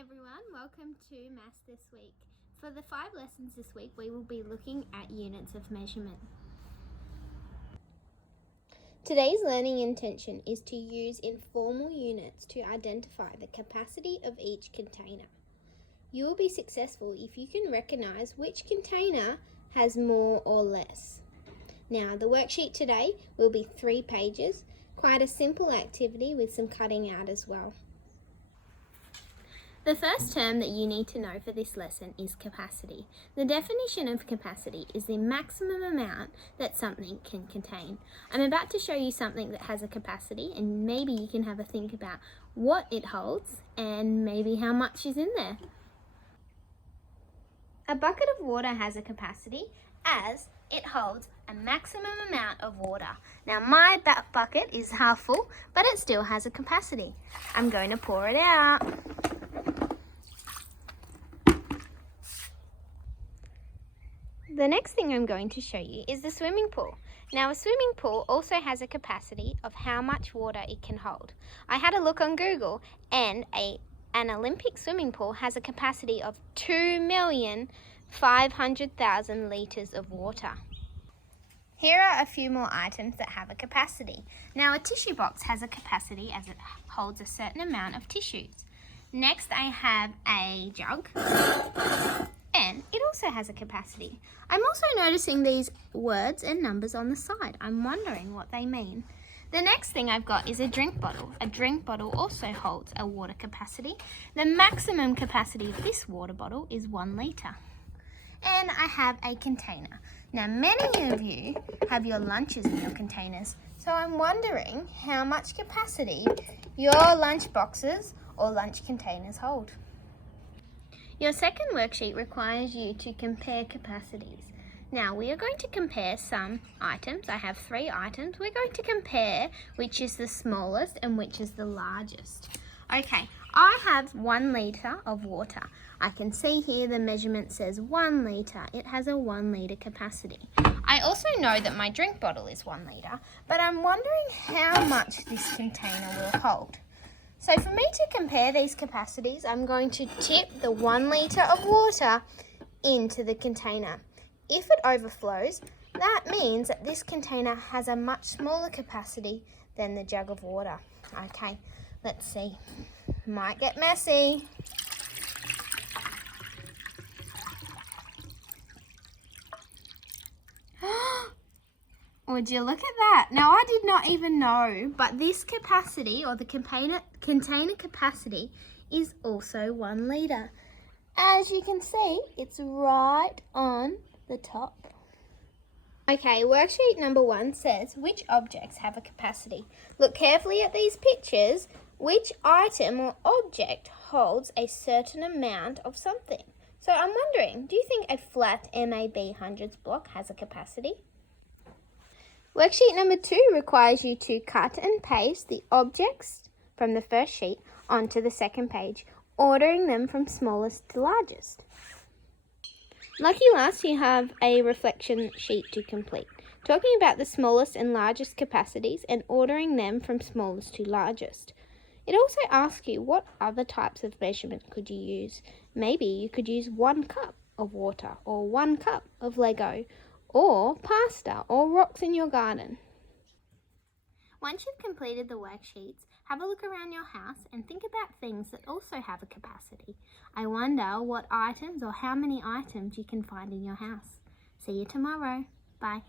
everyone, welcome to Maths This Week. For the 5 lessons this week, we will be looking at units of measurement. Today's learning intention is to use informal units to identify the capacity of each container. You will be successful if you can recognise which container has more or less. Now, the worksheet today will be 3 pages, quite a simple activity with some cutting out as well. The first term that you need to know for this lesson is capacity. The definition of capacity is the maximum amount that something can contain. I'm about to show you something that has a capacity, and maybe you can have a think about what it holds and maybe how much is in there. A bucket of water has a capacity as it holds a maximum amount of water. Now my bucket is half full, but it still has a capacity. I'm going to pour it out. The next thing I'm going to show you is the swimming pool. Now a swimming pool also has a capacity of how much water it can hold. I had a look on Google and an Olympic swimming pool has a capacity of 2,500,000 litres of water. Here are a few more items that have a capacity. Now a tissue box has a capacity as it holds a certain amount of tissues. Next I have a jug. And it also has a capacity. I'm also noticing these words and numbers on the side. I'm wondering what they mean. The next thing I've got is a drink bottle. A drink bottle also holds a water capacity. The maximum capacity of this water bottle is 1 litre. And I have a container. Now many of you have your lunches in your containers, so I'm wondering how much capacity your lunch boxes or lunch containers hold. Your second worksheet requires you to compare capacities. Now we are going to compare some items. I have 3 items. We're going to compare which is the smallest and which is the largest. Okay, I have 1 litre of water. I can see here the measurement says 1 litre. It has a 1 litre capacity. I also know that my drink bottle is 1 litre, but I'm wondering how much this container will hold. So for me to compare these capacities, I'm going to tip the 1 litre of water into the container. If it overflows, that means that this container has a much smaller capacity than the jug of water. Okay, let's see. Might get messy. Would you look at that? Now I did not even know, but this capacity or the container capacity is also 1 litre. As you can see, it's right on the top. Okay, worksheet number 1 says which objects have a capacity. Look carefully at these pictures. Which item or object holds a certain amount of something? So I'm wondering, do you think a flat MAB hundreds block has a capacity? Worksheet number 2 requires you to cut and paste the objects from the first sheet onto the second page, ordering them from smallest to largest. Lucky last, you have a reflection sheet to complete, talking about the smallest and largest capacities and ordering them from smallest to largest. It also asks you what other types of measurement could you use. Maybe you could use 1 cup of water or 1 cup of Lego, or pasta or rocks in your garden. Once you've completed the worksheets, have a look around your house and think about things that also have a capacity. I wonder what items or how many items you can find in your house. See you tomorrow. Bye.